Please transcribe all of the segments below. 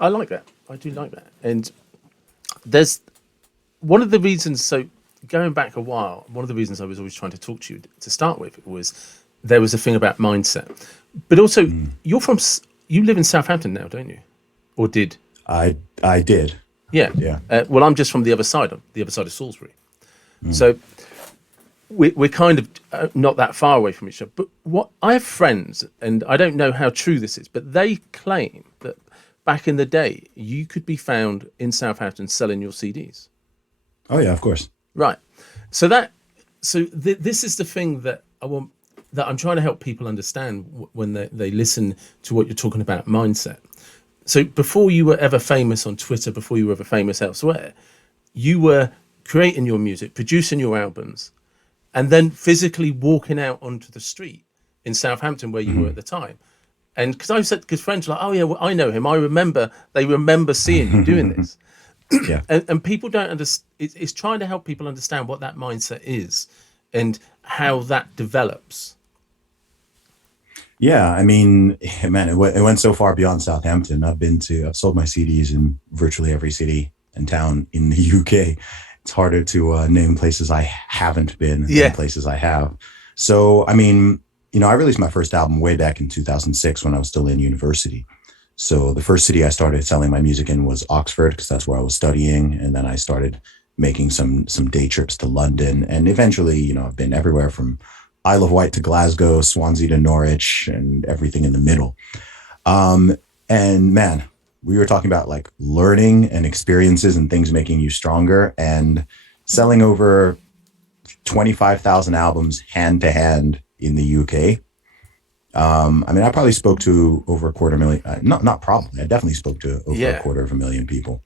I like that. I do like that. And there's one of the reasons. So going back a while, one of the reasons I was always trying to talk to you to start with was there was a thing about mindset, but also Mm. you live in Southampton now, don't you? Or did? I did. Yeah. Yeah. Well, I'm just from the other side of Salisbury. Mm. So we're kind of not that far away from each other. But what I have friends, and I don't know how true this is, but they claim that back in the day, you could be found in Southampton selling your CDs. Oh yeah, of course. Right. So that this is the thing that I want that I'm trying to help people understand when they listen to what you're talking about mindset. So before you were ever famous on Twitter, before you were ever famous elsewhere, you were creating your music, producing your albums, and then physically walking out onto the street in Southampton where you were Hmm. at the time. And because I said, because friends were like, oh yeah, well, I know him. I remember they remember seeing you doing this, Yeah. and people don't understand. It's trying to help people understand what that mindset is and how that develops. Yeah, I mean, man, it went so far beyond Southampton. I've sold my CDs in virtually every city and town in the UK. It's harder to name places I haven't been than Yeah, places I have. So, I mean, I released my first album way back in 2006 when I was still in university. So the first city I started selling my music in was Oxford because that's where I was studying, and then I started making some day trips to London, and eventually, I've been everywhere from Isle of Wight to Glasgow, Swansea to Norwich, and everything in the middle. Um, and man, we were talking about like learning and experiences and things making you stronger, and selling over 25,000 albums hand to hand in the UK. I mean, I probably spoke to over a quarter million. Not probably. I definitely spoke to over a yeah, quarter of a million people.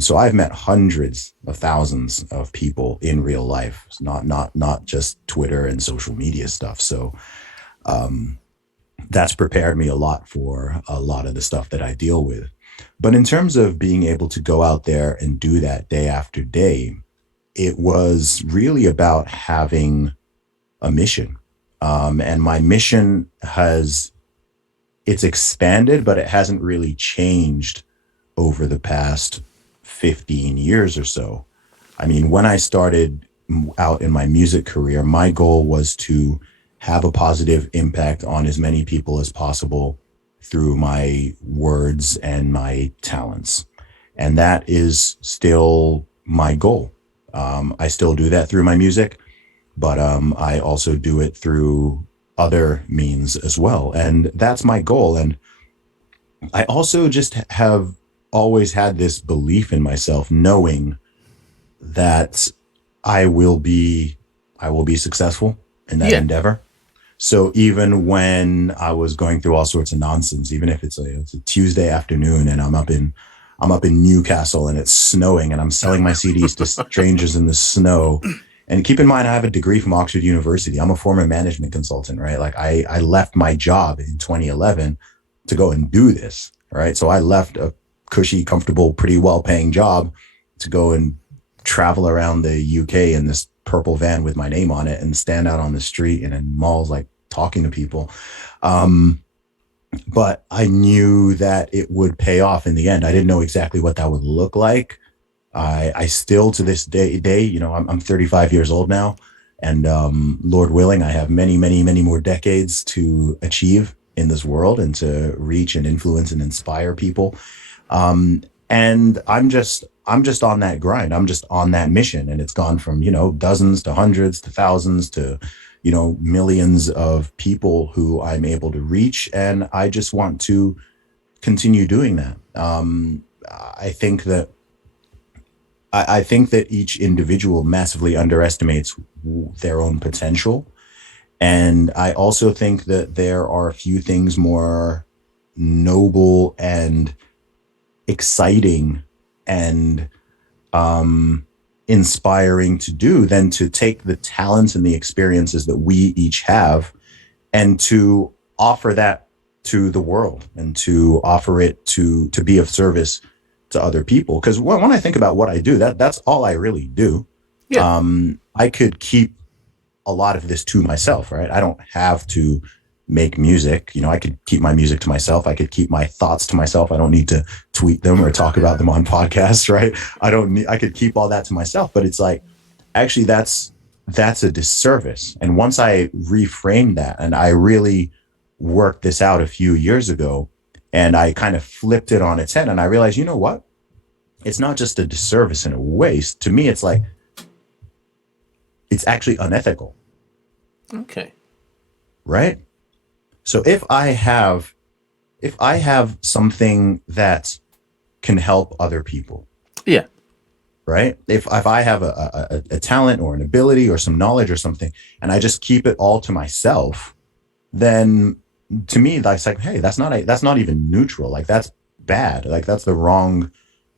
So I've met hundreds of thousands of people in real life, not just Twitter and social media stuff. So that's prepared me a lot for a lot of the stuff that I deal with. But in terms of being able to go out there and do that day after day, it was really about having a mission. And my mission has it's expanded, but it hasn't really changed over the past 15 years or so. I mean, when I started out in my music career, my goal was to have a positive impact on as many people as possible through my words and my talents. And that is still my goal. I still do that through my music, but I also do it through other means as well. And that's my goal. And I also just have always had this belief in myself, knowing that I will be I will be successful in that yeah. endeavor. So even when I was going through all sorts of nonsense, even if it's a Tuesday afternoon and I'm up in Newcastle and it's snowing and I'm selling my CDs to strangers in the snow. And keep in mind, I have a degree from Oxford University. I'm a former management consultant, right? Like I left my job in 2011 to go and do this, right? So I left a cushy, comfortable, pretty well paying job to go and travel around the UK in this purple van with my name on it and stand out on the street and in malls, like talking to people. Um, but I knew that it would pay off in the end. I didn't know exactly what that would look like. I still to this day, I'm 35 years old now, and Lord willing, I have many, many, many more decades to achieve in this world and to reach and influence and inspire people. And I'm just on that grind. I'm just on that mission, and it's gone from dozens to hundreds to thousands to millions of people who I'm able to reach, and I just want to continue doing that. I think that I think that each individual massively underestimates their own potential. And I also think that there are a few things more noble and exciting and inspiring to do than to take the talents and the experiences that we each have and to offer that to the world and to offer it to be of service to other people. Because when I think about what I do, that's all I really do. Yeah. I could keep a lot of this to myself, right? I don't have to make music. You know, I could keep my music to myself. I could keep my thoughts to myself. I don't need to tweet them or talk about them on podcasts, right? I could keep all that to myself, but it's like, actually that's a disservice. And once I reframed that, and I really worked this out a few years ago, and I kind of flipped it on its head, and I realized, you know what? It's not just a disservice and a waste. To me, it's like, it's actually unethical. Okay. Right? So if I have something that can help other people, Yeah. right? If I have a talent or an ability or some knowledge or something, and I just keep it all to myself, then to me that's like, hey, that's not even neutral. Like, that's bad. Like, that's the wrong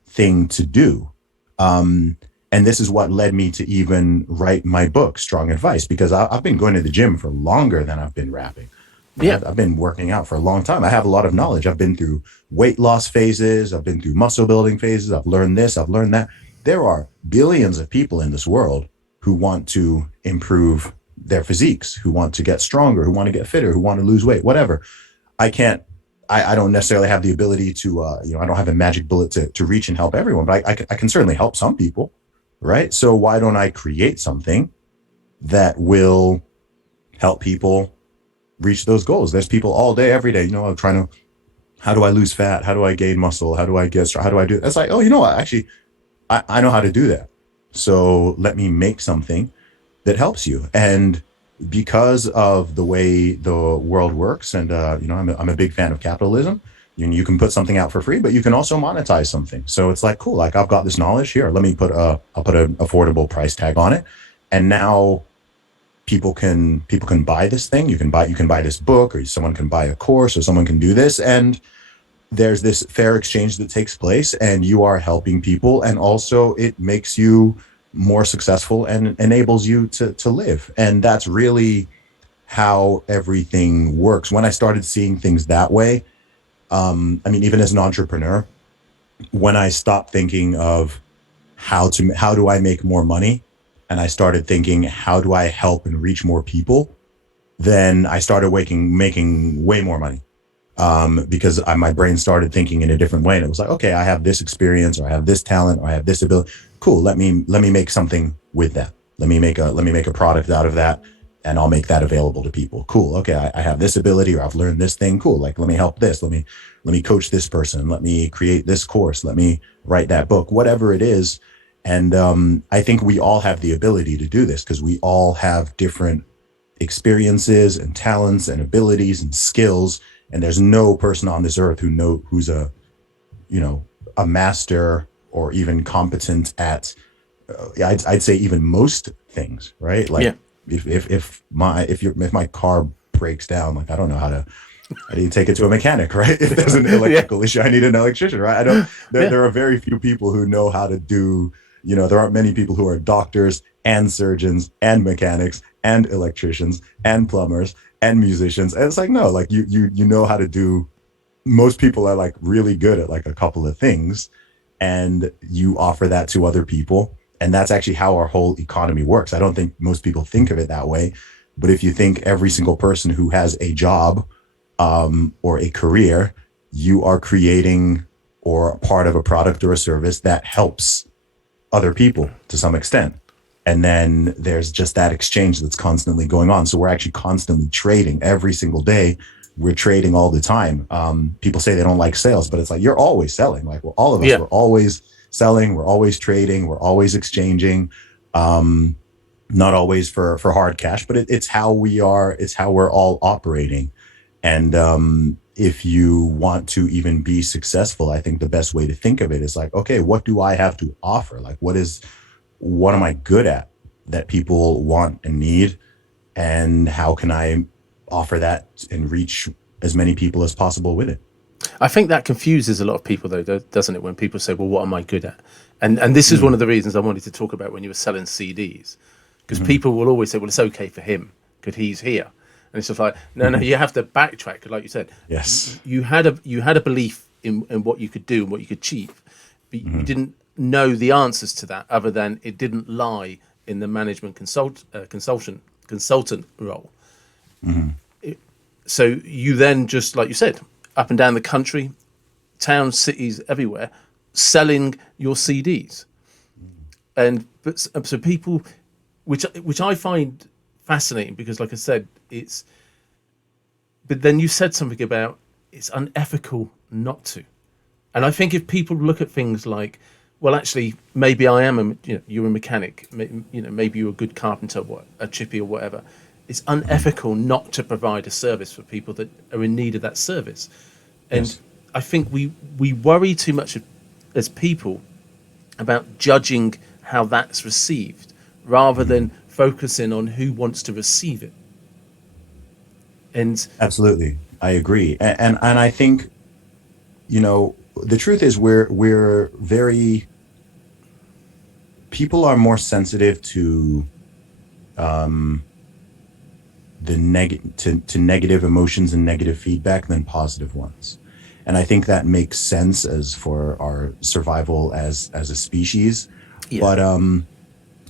thing to do. And this is what led me to even write my book, Strong Advice, because I've been going to the gym for longer than I've been rapping. Yeah. I've been working out for a long time. I have a lot of knowledge. I've been through weight loss phases. I've been through muscle building phases. I've learned this. I've learned that. There are billions of people in this world who want to improve their physiques, who want to get stronger, who want to get fitter, who want to lose weight, whatever. I don't necessarily have the ability to, I don't have a magic bullet to reach and help everyone, but I can certainly help some people, right? So why don't I create something that will help people reach those goals? There's people all day, every day, I'm trying to, how do I lose fat? How do I gain muscle? How do I get strong? How do I do it? It's like, oh, you know what? Actually, I know how to do that. So let me make something that helps you. And because of the way the world works, and I'm a big fan of capitalism. You can put something out for free, but you can also monetize something. So it's like, cool, like, I've got this knowledge here. Let me I'll put an affordable price tag on it. And now people can buy this thing. You can buy this book, or someone can buy a course, or someone can do this. And there's this fair exchange that takes place, and you are helping people. And also it makes you more successful and enables you to live. And that's really how everything works. When I started seeing things that way, even as an entrepreneur, when I stopped thinking of how do I make more money, and I started thinking, how do I help and reach more people, then I started making way more money. Because my brain started thinking in a different way, and it was like, okay, I have this experience, or I have this talent, or I have this ability. Cool. Let me make something with that. Let me make a product out of that, and I'll make that available to people. Cool. Okay. I have this ability, or I've learned this thing. Cool. Like, let me help this. Let me coach this person. Let me create this course. Let me write that book, whatever it is. And, I think we all have the ability to do this, because we all have different experiences and talents and abilities and skills. And there's no person on this earth who's a master or even competent at, I'd say even most things, right? Like, Yeah. if my car breaks down, like, I don't know how do you take it to a mechanic, right? If there's an electrical issue, I need an electrician, right? There are very few people who know how to do, there aren't many people who are doctors and surgeons and mechanics and electricians and plumbers and musicians. And it's like, no, like, you know how to do, most people are like really good at like a couple of things, and you offer that to other people. And that's actually how our whole economy works. I don't think most people think of it that way. But if you think every single person who has a job, or a career, you are creating or part of a product or a service that helps other people to some extent. And then there's just that exchange that's constantly going on. So we're actually constantly trading every single day. We're trading all the time. People say they don't like sales, but it's like, you're always selling. Like, well, all of us, we're always selling. We're always trading. We're always exchanging. Not always for hard cash, but it's how we are. It's how we're all operating. And if you want to even be successful, I think the best way to think of it is like, okay, what do I have to offer? Like, what am I good at that people want and need? And how can I offer that and reach as many people as possible with it? I think that confuses a lot of people, though, doesn't it? When people say, well, what am I good at? And this is one of the reasons I wanted to talk about when you were selling CDs, because people will always say, well, it's okay for him because he's here. And it's just like, no, you have to backtrack. Like you said, Yes, you had a belief in what you could do and what you could achieve, but you didn't know the answers to that, other than it didn't lie in the management consultant role. So you then just, like you said, up and down the country, towns, cities, everywhere, selling your CDs. And but so people, which I find fascinating, because, like I said, it's. But then you said something about it's unethical not to, and I think if people look at things like, well, actually, maybe I am you're a mechanic, maybe you're a good carpenter, a chippy or whatever. It's unethical not to provide a service for people that are in need of that service, and Yes. I think we worry too much as people about judging how that's received rather than focusing on who wants to receive it. And Absolutely. I agree. And I think, the truth is we're very people are more sensitive to to negative emotions and negative feedback than positive ones. And I think that makes sense as for our survival as a species. yeah, But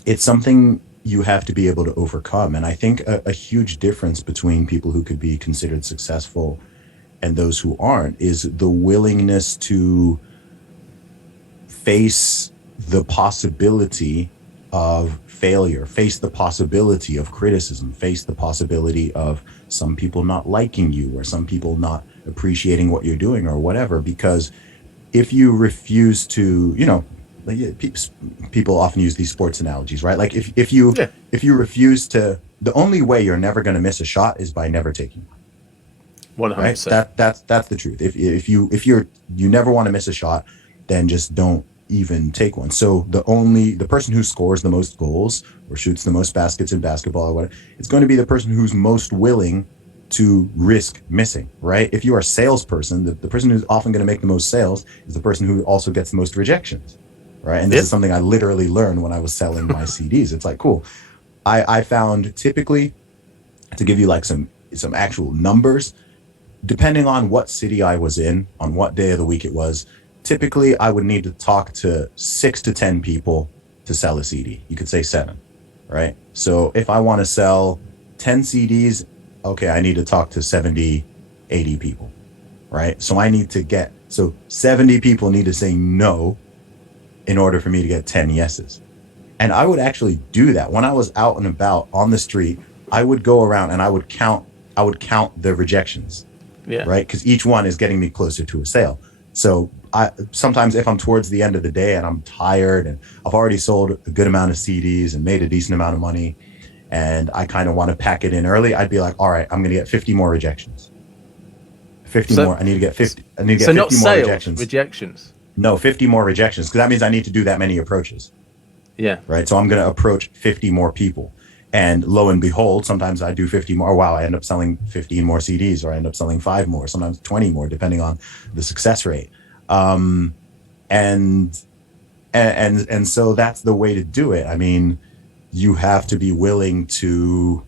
it's something you have to be able to overcome. And I think a huge difference between people who could be considered successful and those who aren't is the willingness to face the possibility of failure, face the possibility of criticism, face the possibility of some people not liking you or some people not appreciating what you're doing or whatever. Because if you refuse to, like, people often use these sports analogies, right? Like yeah, if you refuse to, the only way you're never going to miss a shot is by never taking one, one hundred right? percent. That's the truth. If you never want to miss a shot, then just don't even take one. So the person who scores the most goals or shoots the most baskets in basketball or whatever, it's going to be the person who's most willing to risk missing, right? If you are a salesperson, the person who's often going to make the most sales is the person who also gets the most rejections, right? And this Yeah, is something I literally learned when I was selling my CDs. It's like, cool. I found typically, to give you like some actual numbers, depending on what city I was in, on what day of the week it was, typically I would need to talk to 6 to 10 people to sell a CD. You could say 7, right? So if I want to sell 10 CDs, okay, I need to talk to 70, 80 people, right? So 70 people need to say no in order for me to get 10 yeses. And I would actually do that. When I was out and about on the street, I would go around and I would count the rejections, yeah. right? Because each one is getting me closer to a sale. So sometimes if I'm towards the end of the day and I'm tired and I've already sold a good amount of CDs and made a decent amount of money, and I kind of want to pack it in early, I'd be like, all right, I'm going to get 50 more rejections. 50 So more. I need to get 50. I need to get so not 50 more sales, rejections. rejections. No, 50 more rejections, because that means I need to do that many approaches, Yeah. right? So I'm going to approach 50 more people. And lo and behold, sometimes I do 50 more. Wow, I end up selling 15 more CDs, or I end up selling 5 more, sometimes 20 more, depending on the success rate. Um, and and so that's the way to do it. I mean, you have to be willing to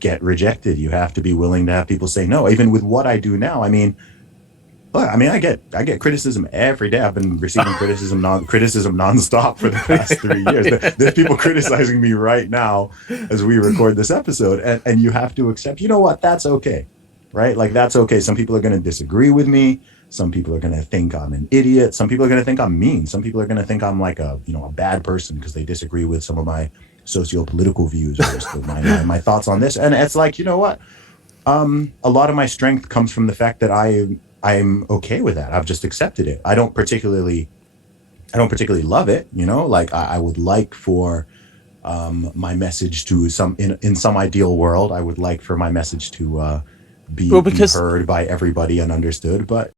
get rejected. You have to be willing to have people say no. Even with what I do now, I mean, look, I mean, I get criticism every day. I've been receiving criticism nonstop for the past 3 years. There's people criticizing me right now as we record this episode, and you have to accept. You know what? That's okay, right? Like, that's okay. Some people are going to disagree with me. Some people are going to think I'm an idiot. Some people are going to think I'm mean. Some people are going to think I'm like a bad person because they disagree with some of my socio-political views or just my thoughts on this. And it's like, you know what? A lot of my strength comes from the fact that I'm okay with that. I've just accepted it. I don't particularly love it, like I would like for my message to in some ideal world, I would like for my message to Well, be because heard by everybody and understood. But